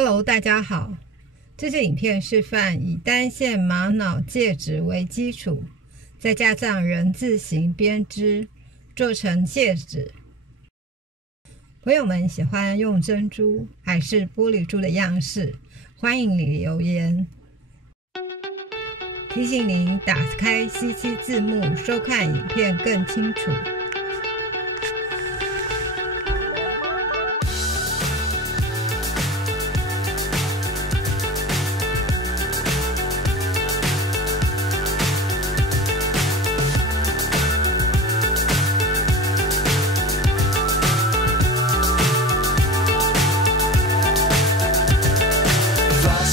Hello， 大家好。这支影片示范以单线玛瑙戒指为基础，再加上人字形编织，做成戒指。朋友们喜欢用珍珠还是玻璃珠的样式？欢迎你留言。提醒您打开CC 字幕，收看影片更清楚。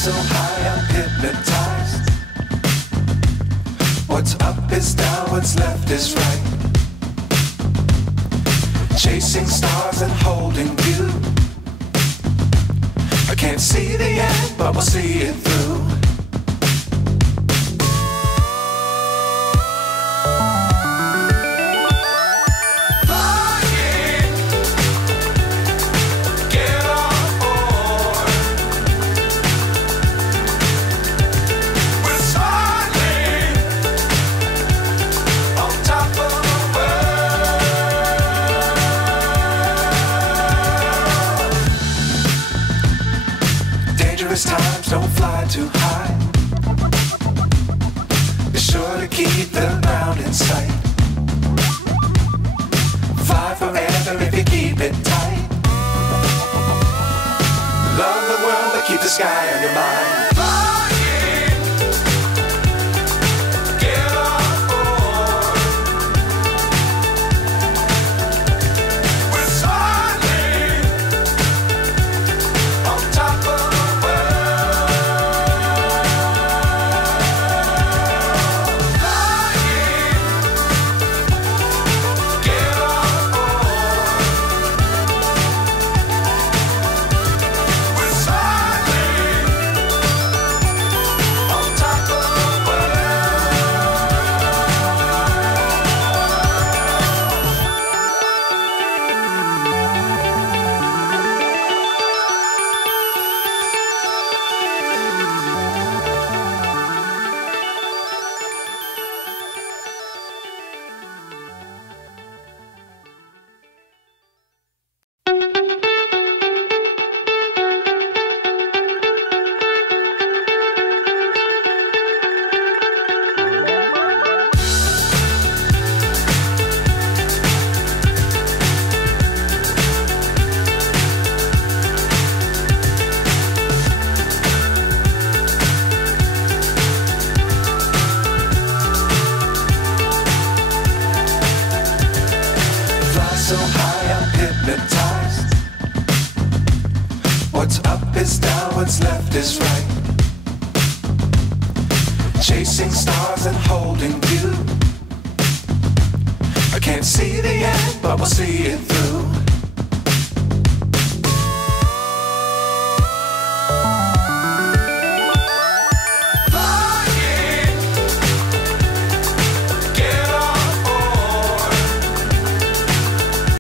So high, I'm hypnotized. What's up is down, what's left is right. Chasing stars and holding you. I can't see the end, but we'll see it through. Times don't fly too high. Be sure to keep the ground in sight. Fly forever if you keep it tight. Love the world, but keep the sky on your mind. So high, I'm hypnotized. What's up is down, what's left is right. Chasing stars and holding you. I can't see the end, but we'll see it through.